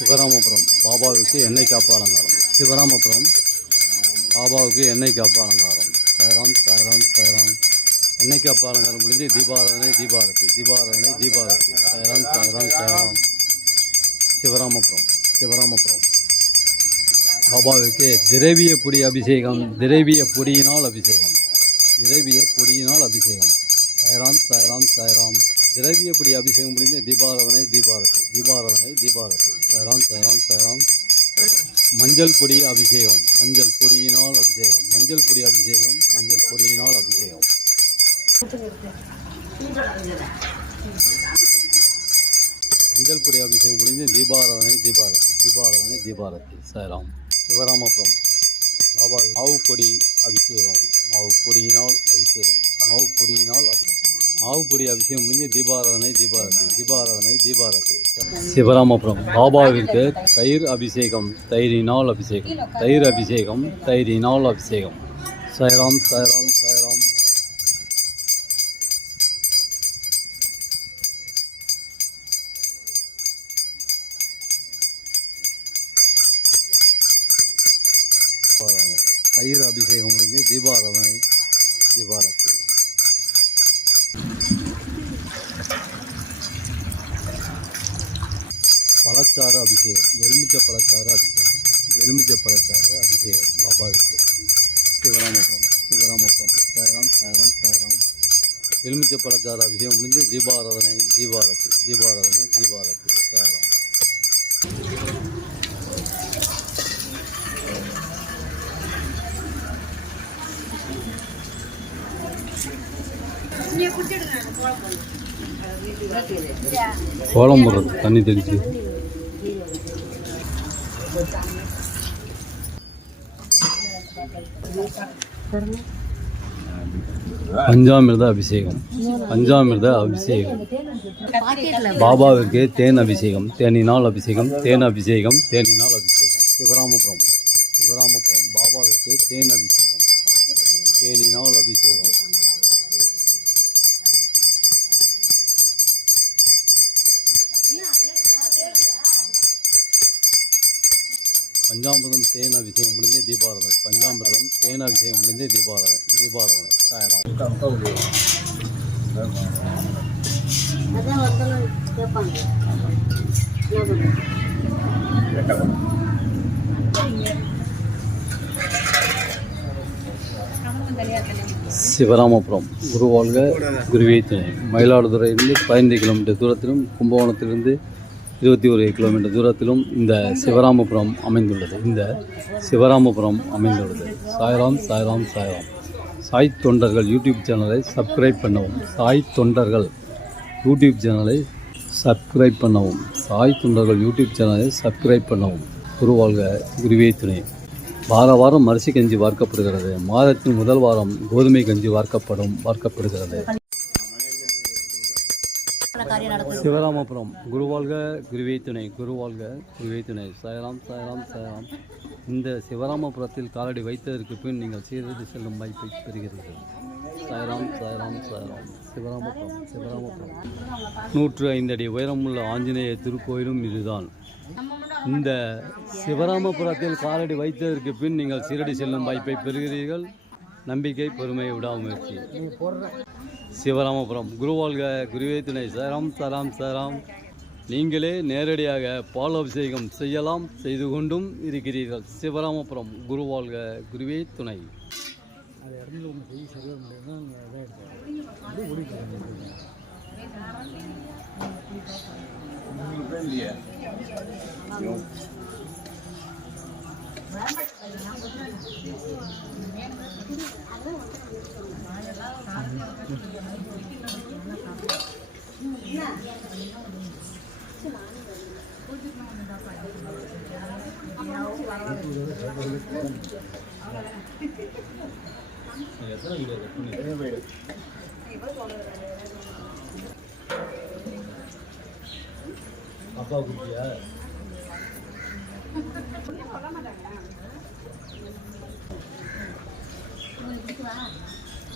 சிவராமபுரம் பாபாவுக்கு எண்ணெய் காப்பு அலங்காரம். சிவராமபுரம் பாபாவுக்கு எண்ணெய் காப்பு அலங்காரம். சாய்ராம் சாய்ராம் சாய்ராம். எண்ணெய் காப்பு அலங்காரம் முடிஞ்சு தீபாராதனை தீபாரதி. தீபாராதனை தீபாரதி. சாய்ராம் சாய்ராம் சாய்ராம். சிவராமபுரம் சிவராமபுரம். பாபாவுக்கு திரவிய பொடி அபிஷேகம் திரவிய பொடியினால் அபிஷேகம். திரவிய பொடியினால் அபிஷேகம். சாய்ராம் சாய்ராம் சாய்ராம். திரவிய பொடி அபிஷேகம் முடிஞ்சு தீபாராதனை தீபாரதி. தீபாராதனை தீபாரதி. சாய்ராம் சாய்ராம் சாய்ராம் மஞ்சள் பொடி அபிஷேகம். மஞ்சள் பொடியினால் அபிஷேகம். மஞ்சள் பொடி அபிஷேகம். மஞ்சள் பொடியினால் அபிஷேகம். மஞ்சள் பொடி அபிஷேகம் முடிஞ்சு தீபாராதனை தீபாரதி. தீபாராதனை தீபாரதி. சாய்ராம். சிவராமபுரம். பாபா மாவு பொடி அபிஷேகம். மாவு பொடியினால் அபிஷேகம். மாவு பொடியினால் அபிஷேகம். மாவு பொடி அபிஷேகம் முடிஞ்சு தீபாராதனை தீபாரதி. தீபாராதனை தீபாரதி. சிவராமபுரம். பாபாவிற்கு தயிர் அபிஷேகம் தயிரினால் அபிஷேகம். தயிர் அபிஷேகம் தயிரினால் அபிஷேகம். சாய்ராம் சாய்ராம் சாய்ராம். தயிர் அபிஷேகம் முடிஞ்சு தீபாராதனை தீபாரதி பழச்சாறு அபிஷேகம். எலுமிச்சை பழச்சாறு அபிஷேகம். எலுமிச்சை பழச்சாறு அபிஷேகம். பாபாவுக்கு. சிவராமபுரம் சிவராமபுரம். சாயராம் சாயராம் சாயராம் எலுமிச்சை பழச்சாறு அபிஷேகம் முடிஞ்சு தீபாராதனை தீபாரதி தீபாராதனை தீபாரதி சாயராம் கோலம் போடுறது தண்ணி தெளிச்சு. பஞ்சாமிர்த அபிஷேகம். பஞ்சாமிர்த அபிஷேகம். பாபாவிற்கு தேன் அபிஷேகம் தேனினால் அபிஷேகம் தேன் அபிஷேகம் தேனினால் அபிஷேகம். சிவராமபுரம் சிவராமபுரம். பாபாவிற்கு தேன் அபிஷேகம் தேனினால் அபிஷேகம். பஞ்சாமிரதம் தேன் அபிஷேகம் முடிஞ்ச தீபாராதனை. பஞ்சாமிரதம் தேன் அபிஷேகம் முடிஞ்ச தீபாராதனை. தீபாராதனை. சாயராம். சிவராமபுரம் குருவாழ்க குருவியை துணை. மயிலாடுதுறையிலிருந்து பதினைந்து கிலோமீட்டர் தூரத்திலும் கும்பகோணத்திலிருந்து இருபத்தி ஒரு கிலோமீட்டர் தூரத்திலும் இந்த சிவராமபுரம் அமைந்துள்ளது. இந்த சிவராமபுரம் அமைந்துள்ளது. சாய்ராம் சாய்ராம் சாய்ராம். சாய் தொண்டர்கள் யூடியூப் சேனலை சப்ஸ்கிரைப் பண்ணவும். சாய் தொண்டர்கள் யூடியூப் சேனலை சப்ஸ்கிரைப் பண்ணவும். சாய் தொண்டர்கள் யூடியூப் சேனலை சப்ஸ்கிரைப் பண்ணவும். குருவாழ்க குருவே துணை. வார வாரம் அரிசி கஞ்சி வார்க்கப்படுகிறது. மாதத்தின் முதல் வாரம் கோதுமை கஞ்சி வார்க்கப்படும் வார்க்கப்படுகிறது. சிவராமபுரம். குருவாழ்க குருவே துணை குருவாழ்க குருவே துணை. சாயராம் சாயராம் சாயராம். இந்த சிவராமபுரத்தில் காலடி வைத்ததற்கு பின் நீங்கள் சீரடி செல்லும் வாய்ப்பை பெறுகிறீர்கள். சாயராம் சாயராம் சாயராம். சிவராமபுரம் சிவராமபுரம். நூற்று ஐந்து அடி உயரமுள்ள ஆஞ்சநேய திருக்கோயிலும் இதுதான். இந்த சிவராமபுரத்தில் காலடி வைத்ததற்கு பின் நீங்கள் சீரடி செல்லும் வாய்ப்பை பெறுகிறீர்கள். நம்பிக்கை பொறுமை விடாமுயற்சி. சிவராமபுரம். குருவாழ்க குருவே துணை. சரம் சரம் சரம். நீங்களே நேரடியாக பால் அபிஷேகம் செய்யலாம் செய்து கொண்டும் இருக்கிறீர்கள். சிவராமபுரம் குருவாழ்க குருவே துணை. அப்பா குட்டியா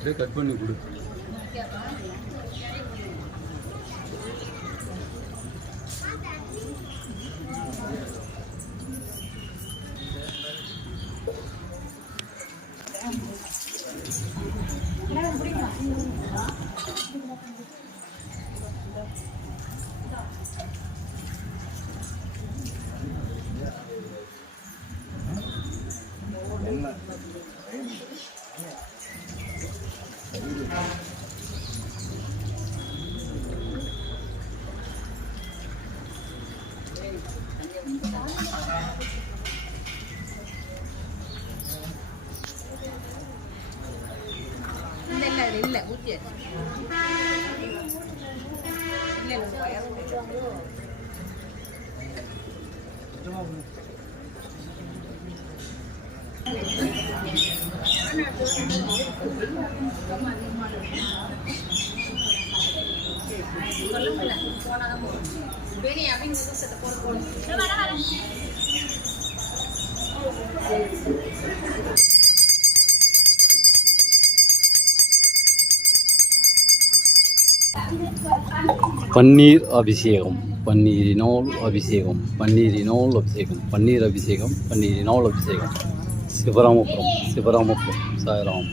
அப்படியே கட் பண்ணி கொடு. ஊத்தியாச்சு இல்ல இல்ல. வயர் வேணி அவங்க சட்டை போட போட பன்னீர் அபிஷேகம் பன்னீரினால் அபிஷேகம் பன்னீரினால் அபிஷேகம் பன்னீர் அபிஷேகம் பன்னீரினால் அபிஷேகம். சிவராமபுரம் சிவராமபுரம் சாய்ராம்.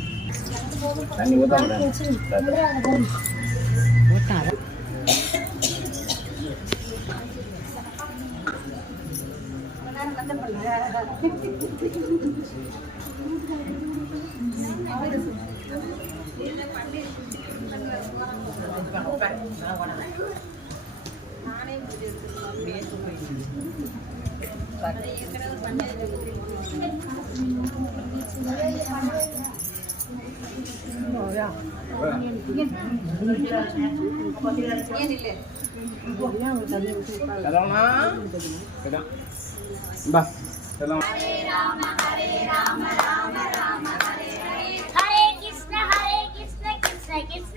हरे బా చలో Krishna, Hare Krishna, Krishna Krishna.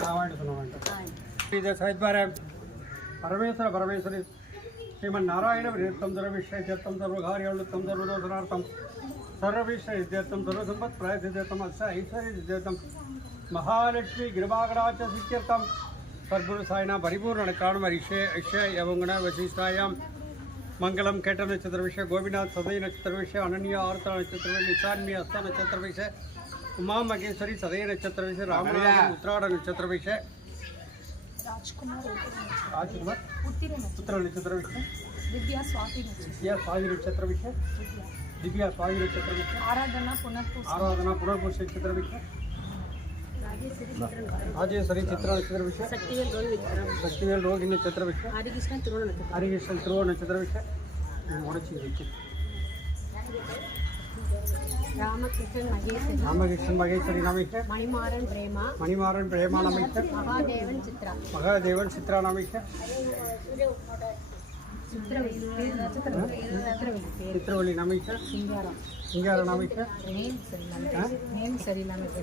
రావాడుతున్నామంట సైద్వారం పరమేశ్వర పరమేశ్వరి శ్రీమన్నారాయణ వినిత్తం సర్వవిశ్వైత్యం సర్వకార్యోళుత్తం సర్వదోషనార్థం సర్వవిశ్వైత్యం సర్వసంపత్ ప్రాయసిద్ధం అక్ష ఐశ్వర్యసిద్ధం మహాలక్ష్మి గిరిభాగరాజ సిత్యర్థం సద్గురు సాయన పరిపూర్ణ కారణం హరిషే ఐశ్య యవంగణ వశిష్టాయాం మంగళం కేట నక్షత్ర విషయ గోపినాథ్ సదయ నక్షత్ర విషయ అనన్య ఆర్త నక్షత్ర విషయ నిశాన్మి అస్త నక్షత్ర విషయ ಉಮಾಮಹೇಶ್ವರಿ ಸದಯ ನಕ್ಷತ್ರ ವಿಷಯ ರಾಮಯ್ಯ ಉತ್ರಾಡ ನಕ್ಷತ್ರ ವಿಷಯ. ರಾಜ್ಕುಮಾರ್ ಉತ್ತರ ನಕ್ಷತ್ರ. ವಿಷಯ. ದಿವ್ಯಾ ಸ್ವಾತಿ ದಿವ್ಯಾ ಸ್ವಾತಿ ನಕ್ಷತ್ರ ವಿಷಯ. ದಿವ್ಯಾ. ಸ್ವಾಮಿ ನಕ್ಷತ್ರ ವಿಷಯ. ಆರಾಧನಾ ಪುನರ್ಪೂಜೆ ಆರಾಧನಾ ಪುನರ್ಪೂಜೆ ನಕ್ಷತ್ರ ವಿಷಯ. ರಾಜೇಶ್ವರಿ ಚಿತ್ರ ನಕ್ಷತ್ರ ವಿಷಯ. ಶಕ್ತಿವೇಲ್ ರೋಗಿ ನಕ್ಷತ್ರ ವಿಷಯ. ಹರಿಕೃಷ್ಣ ತಿರುವಣ ಹರಿಕೃಷ್ಣ ತಿರುವಣ ನಕ್ಷತ್ರ ವಿಷಯ. ಮುಡಚಿ ராமகிருஷ்ணன் மகேஸ்வரி. ராமகிருஷ்ணன் மகேஸ்வரி நாமிக்க. மணிமாறன் பிரேமா. மணிமாறன் பிரேமா நாமிக்க. மகாதேவன் சித்ரா. மகாதேவன் சித்ரா நாமிக்க. ಚಿತ್ರವಳ್ಳಿ ನಮಿಕ ಸಿಂಗಾರ ಸಿಂಗಾರ ನಮಿಕ ನೇಮ್ ಸರಿ ನಮಗೆ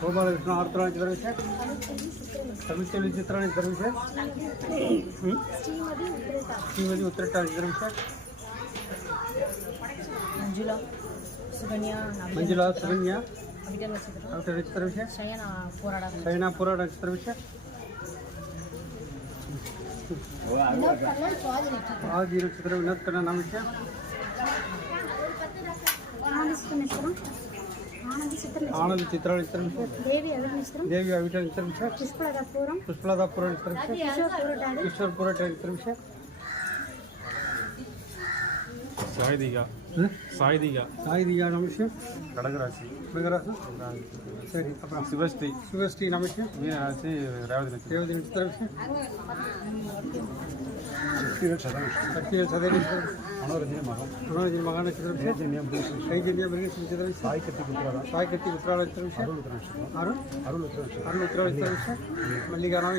ಗೋಪಾಲಕೃಷ್ಣ ಆರ್ತನ ಸರ್ವಿಸೆ ಸಮಿತಿಯಲ್ಲಿ ಚಿತ್ರಣ ಸರ್ವಿಸೆ ಶ್ರೀಮತಿ ಉತ್ತರಟ್ಟ ಸರ್ವಿಸೆ ಮಂಜುಲಾ ಸುಗನ್ಯಾ ಮಂಜುಲಾ ಸುಗನ್ಯಾ ಅವಿಟಲ್ ಸರ್ವಿಸೆ ಶಯನ ಪೋರಾಡ ಶಯನ ಪೋರಾಡ ಸರ್ವಿಸೆ ಆಗಿ ಚಿತ್ರ ವಿನೋದ್ ಕನ್ನಡ ನಾಮ ವಿಷಯ ఆనంద్ చిత్ర నక్షత్ర విషయ தேவி அருணேஸ்வரம் దేవి అవిట నక్షత్ర విషయ புஷ்பலதாபுரம் పుష్పలతాపుర నక్షత్ర విషయ ஈஸ்வரபுரடாடு ఈశ్వర్పుర నక్షత్ర విషయ సాయిదిగా సాయిదిగా సాయి దిగా నమస్య கடகராசி మృగరాసు సరి అప్పుడు சிவஸ்ரீ శివశ్రీ నమస్య மீனராசி ரேவதி நட்சத்திரம் ಶಕ್ತಿವೇಟ್ ಸದೇವೇಶ್ವರ ಮನೋರಂಜನೆ ಮಗಂ ಮನೋರಂಜನೆ ಮಗ ನಕ್ಷತ್ರ ಸೈಜನ್ಯ ಬರೀ ನಕ್ಷತ್ರ ಸಾಯಿ ಕಟ್ಟಿ ಉತ್ತರ ಸಾಯಿ ಕಟ್ಟಿ ಉತ್ತರ ನಕ್ಷತ್ರ ಅರುಣ್ ಉತ್ತರ ನಕ್ಷತ್ರ ಅರುಣ್ ಉತ್ತರ ನಕ್ಷತ್ರ ಅರುಣ್ ಉತ್ತರ ನಕ್ಷತ್ರ ಮಲ್ಲಿಗಾರಾಮ